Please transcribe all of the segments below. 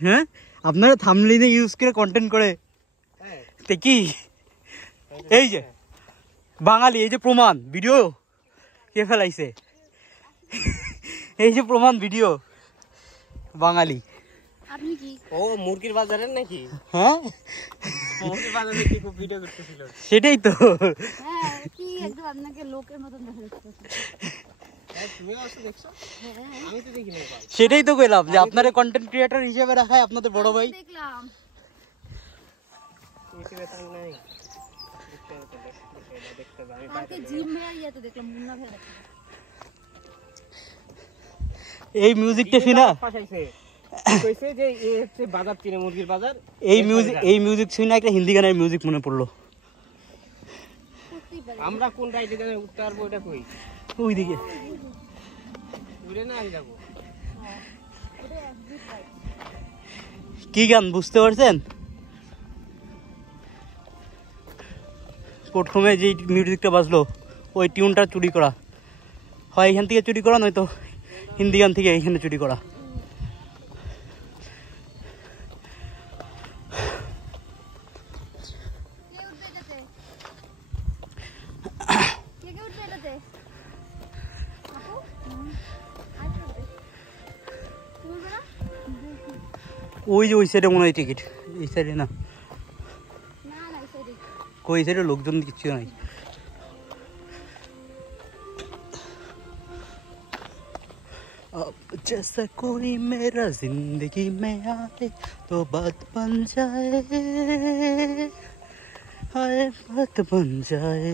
হ্যাঁ আপনারা থাম্বনেইলে ইউজ করে কন্টেন্ট করে তে কি এই যে বাঙালি এই যে প্রমাণ ভিডিও কে ফেলাইছে এই যে প্রমাণ ভিডিও বাঙালি আপনি কি ও মুরগির বাজারের নাকি হ্যাঁ মুরগির বাজারে কি খুব ভিডিও করতেছিল সেটাই তো হ্যাঁ কি একদম আপনাকে লোকের মতন দেখা যাচ্ছে তুমি অবশ্য দেখছো আমি তো দেখি না সেটাই তো কইলাম যে আপনারা কন্টেন্ট ক্রিয়েটর হিসেবে রাখায় আপনাদের বড় ভাই দেখলাম ইউটিউবে তো নাই দেখতে আমি কালকে জিম ভাইয়া ইয়াতে দেখলাম মুন্না ভাইয়া দেখলাম এই মিউজিকটা শুনা ফাঁসাইছে কইছে যে এই হচ্ছে বাজার চিনে মুরগির বাজার এই মিউজিক শুনে একটা হিন্দি গানের মিউজিক মনে পড়লো আমরা কোন রাইডে জানে উঠতে পারবো এটা কই ওইদিকে উড়ে না আমি যাবো কি গান বুঝতে পারছেন প্রথমে যে মিউজিকটা বাজলো ওই টিউনটা চুরি করা হয় এখান থেকে চুরি করা নয়তো হিন্দি গান থেকে এইখানে চুরি করা ওই যে ওই সাইডে মনে হয় টিকিট এই সাইডে না কই সাইডে লোকজন কিছু নাই अब जैसा कोई मेरा जिंदगी में आए तो बात बन जाए हाय बात बन जाए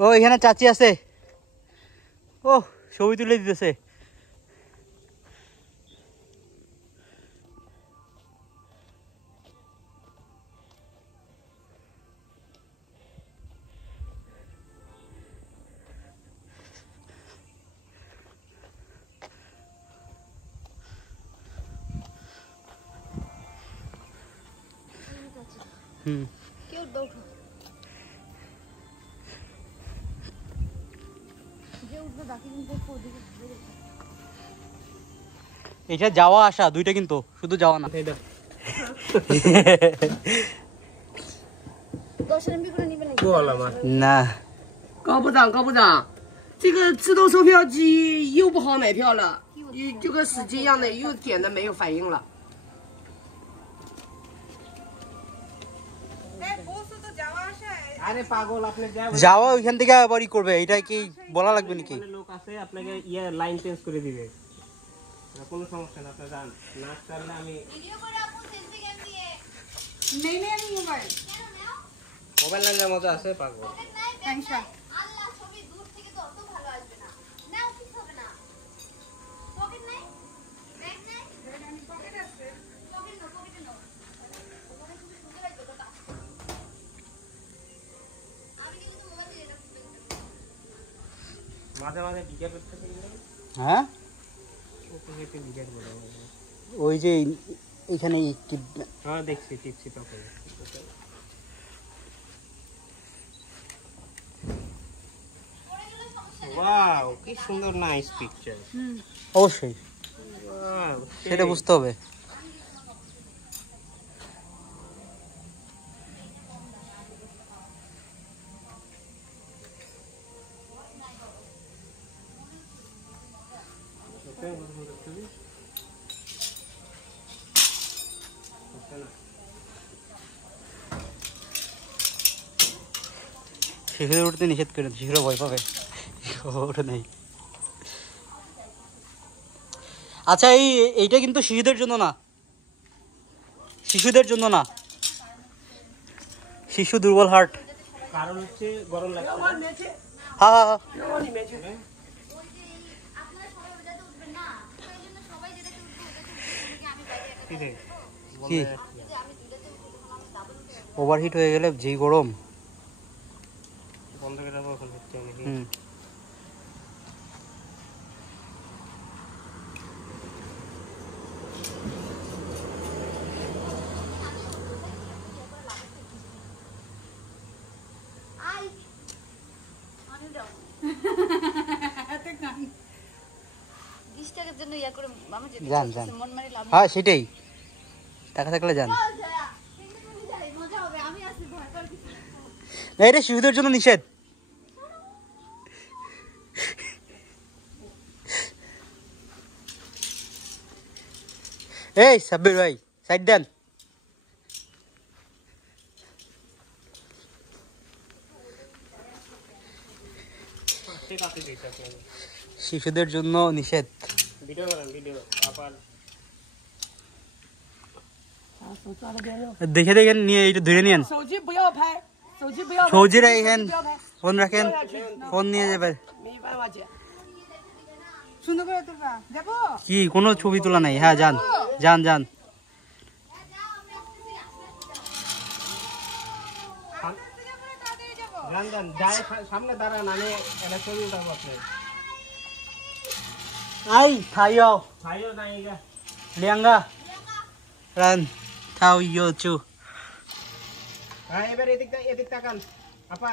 ও এখানে চাচি আছে ও ছবি তুলে দিতেছে কেউ দৌড় এটা যাওয়া আসা দুইটা কিন্তু শুধু যাওয়া না না 高部长，高部长，这个自动售票机又不好买票了，就跟死机一样的，又点的没有反应了。আরে পাগল আপনি যাওয়া ওইখান থেকে আবার ই করবে এটা কি বলা লাগবে নাকি লোক আছে আপনাকে ইয়ে লাইন চেঞ্জ করে দিবে কোনো সমস্যা না আপনি যান না চাইলে আমি ভিডিও করে আপু সেলফি ক্যাম দিয়ে নেই নেই আমি মোবাইল মোবাইল লাগানোর মতো আছে পাগল থ্যাঙ্কস আল্লাহ ছবি দূর থেকে তো অত ভালো আসবে না নাও কিছু হবে না পকেট নাই ব্যাগ নাই পকেট আছে পকেট নাও পকেটে নাও মাঝে মাঝে ভিডিও করতে হ্যাঁ ওকে ভিডিও করো ওই যে এখানে হ্যাঁ দেখছি টিপছি তখন ওয়াও কি সুন্দর নাইস পিকচার অবশ্যই সেটা বুঝতে হবে শিশুদের উঠতে নিষেধ করে শিশুরা ভয় পাবে ওটা নেই আচ্ছা এইটা কিন্তু শিশুদের জন্য না শিশু দুর্বল হার্ট কারণ হচ্ছে গরম লাগছে হ্যাঁ হ্যাঁ কি ওভারহিট হয়ে গেলে যেই গরম বন্ধ করে রাখবো এখন হচ্ছে নাকি 30 টাকার জন্য ইয়া করে মামা যেতে যান, চাইছে, যান। মন মারি লাভ হ্যাঁ সেটাই, টাকা থাকলে যান। চল জয়া, কিন্তু তুমি যাই মজা হবে, আমি আছি, ভয় করার কিছু নেই। না, এটা শিশুদের জন্য নিষেধ। এই সাব্বির ভাই সাইড দেন। ঠিক আছে দিতে আপনাকে শিশুদের জন্য নিষেধ। ভিডিও করেন ভিডিও আবার দেখে দেখে নিয়ে এইটা ধরে নিয়েন। 手机不要拍，手机不要拍， সৌজি রাখেন, 不要拍， ফোন রাখেন, ফোন নিয়ে যাবে।没办法姐。সুন্দর করে তুলবা, যাবো? কি কোনো ছবি তোলা নাই? হ্যাঁ যান যান যান। যান যান যায় সামনে দাঁড়ান, আমি এটা ছবি উঠাবো আপনি আই থাইও ভাইও নাই গা লিয়াঙ্গা রান থাও ইয়ো চু। হ্যাঁ এবার এদিক তাকান আপা,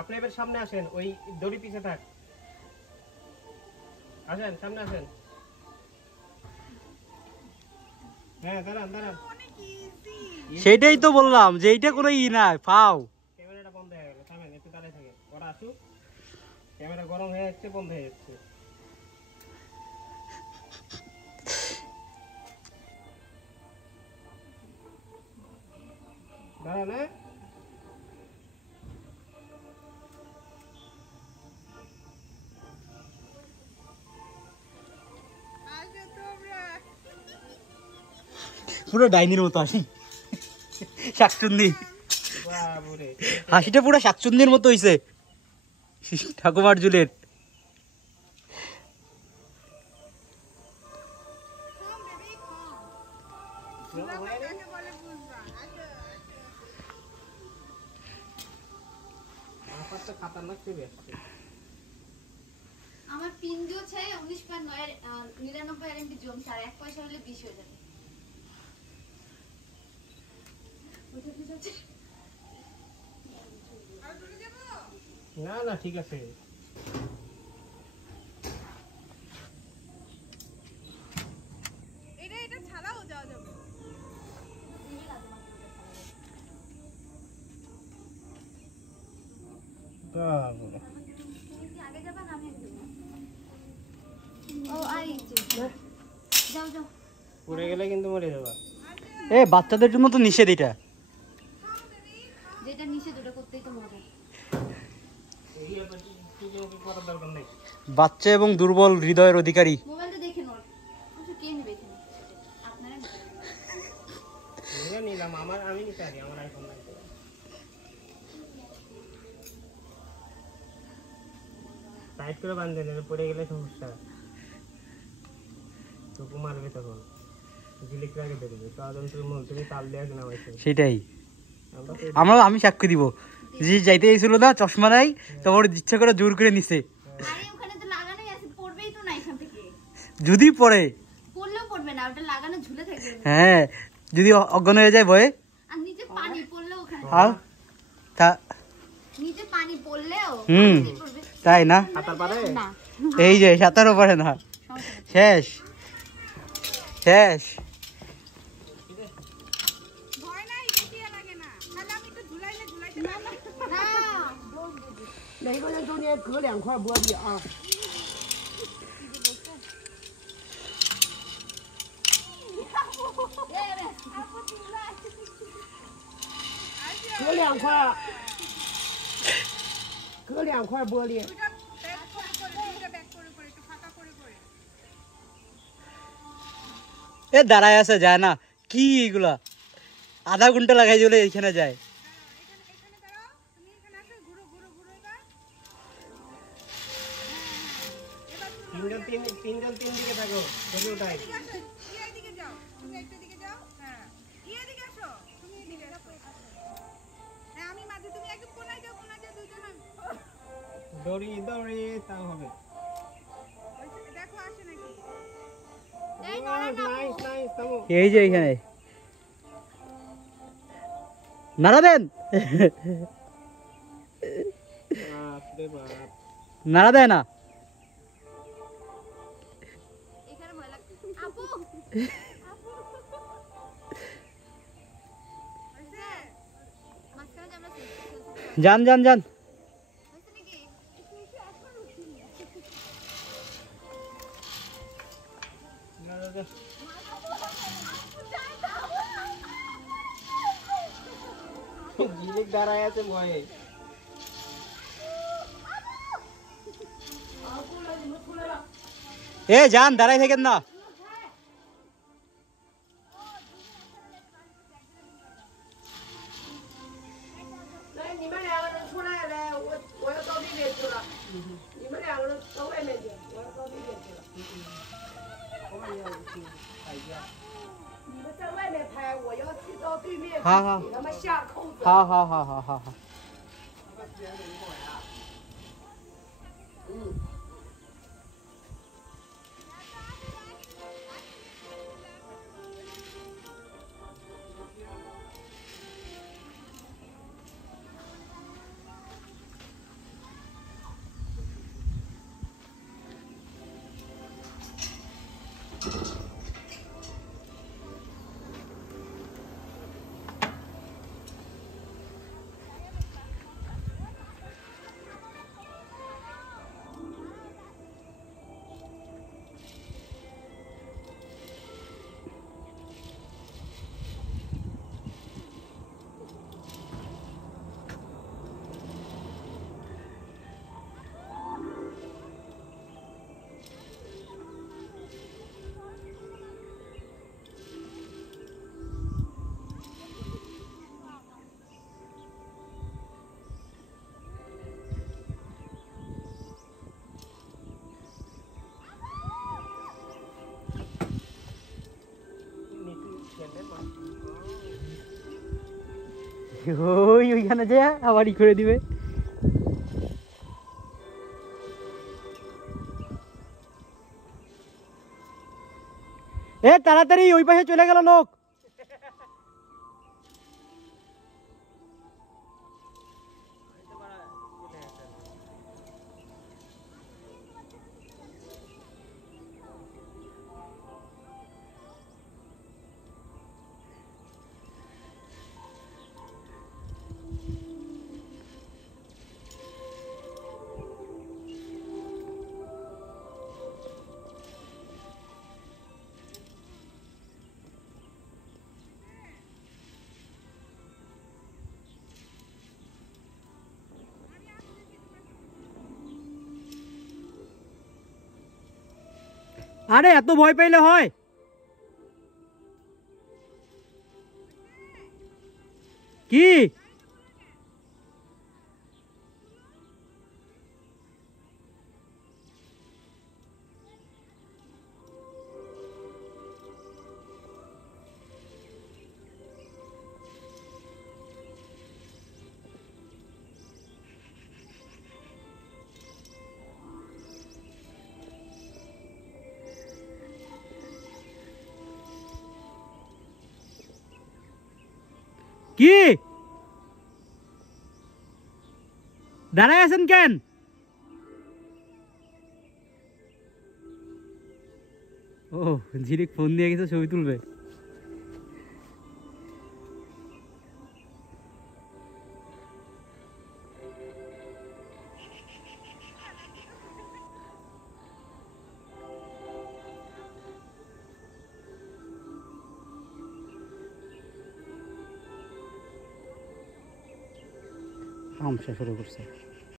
আপনি এবার সামনে আসেন, ওই দড়ি পিছে থাক, আসেন সামনে আসেন। হ্যাঁ দাঁড়ান দাঁড়ান, সেটাই তো বললাম যে এইটা কোনো ই না পাও। ক্যামেরাটা বন্ধ হয়ে গেল, থামেন একটু দাঁড়িয়ে থাকেন, ওরা আসুক, ক্যামেরা গরম হয়ে যাচ্ছে, বন্ধ হয়ে যাচ্ছে। দাঁড়ান হ্যাঁ, পুরো ডাইনির মতো হাসি, শাকচুন্দি বাবুরে হাসিটা পুরো শাকচুন্দির মতো হইছে ঠাকুমার জুলের। খাতারনাক ছবি আসছে। আমার পিন দিয়েছে 19.99 RMB জমছে, আর 1 পয়সা হলে 20 হয়ে যাবে। না না ঠিক আছে, বাবুরে তুমি কি আগে যাবা না আমি আগে যাবো? ও আইছে, যাও যাও। পড়ে গেলে কিন্তু মরে যাবা। এ বাচ্চাদের জন্য তো নিষেধ এটা। যেটা নিষেধ ওটা করতেই তো মজা। এই ব্যাপার কি করার দরকার নেই। বাচ্চা এবং দুর্বল হৃদয়ের অধিকারী। মোবাইলটা দেখে নোট, কিছু কে নেবে এখানে? আপনারা নেবেন। নিয়ে নিলাম, আমি নিতে পারি, আমার আইফোন নাই। টাইট করে বাঁধে নেবে, পড়ে গেলে সমস্যা, তোকে মারবে তখন, ঝিলিক আগে ধরবে, ষড়যন্ত্রের মূল তুমি তাল দিয়ে আগে নামাইছো। সেটাই আমরা তো আমি সাক্ষী দিব, যে যাইতে গেছিল না চশমা নাই, তোমার ইচ্ছা করে জোর করে নিছে। আরে ওখানে তো লাগানোই আছে, পড়বেই তো না এখান থেকে। যদি পড়ে, পড়লেও পড়বে না, ওটা লাগানো ঝুলে থাকবে। হ্যাঁ যদি অজ্ঞান হয়ে যায় ভয়ে, আর নিচে পানি পড়লেও ওখানে, আর তা নিচে পানি পড়লেও হুম কি করবে? তাই না? সাঁতার পারে? না, এই যে সাঁতারও পারে না, শেষ শেষ।每个人中间隔2块玻璃啊。隔2块，隔2块玻璃。 এ দাঁড়ায় আছে যায় না কি এগুলা, আধা ঘন্টা লাগাই দিলে এখানে যায়। তিনজন তিন দিকে থাকো, ছবি উঠাই। দড়ি দড়ি তাও হবে। নাইস নাইস, থামো। এই যে এখানে নাড়া দেন, বাপরে বাপ। নাড়া দেয় না। মাঝখানে যে আমরা যান যান যান। হয়েছে নাকি? ঝিলিক দাঁড়ায় আছে ভয়ে। এ যান, দাঁড়াই থাকেন না।你们两个人出来来，我要到那边去了。你们两个人到外面去，我要到那边去了。你们在外面拍，我要去到对面去好好给他们下扣子。好好好好好好。ওইখানে যে আবার ই করে দিবে। এ তাড়াতাড়ি, ওই পাশে চলে গেল লোক। আরে এত ভয় পাইলে হয়? কি কি দাঁড়ায় আছেন কেন? ও ঝিলিক ফোন দিয়ে গেছে, ছবি তুলবে। তামসা শুরু করছে।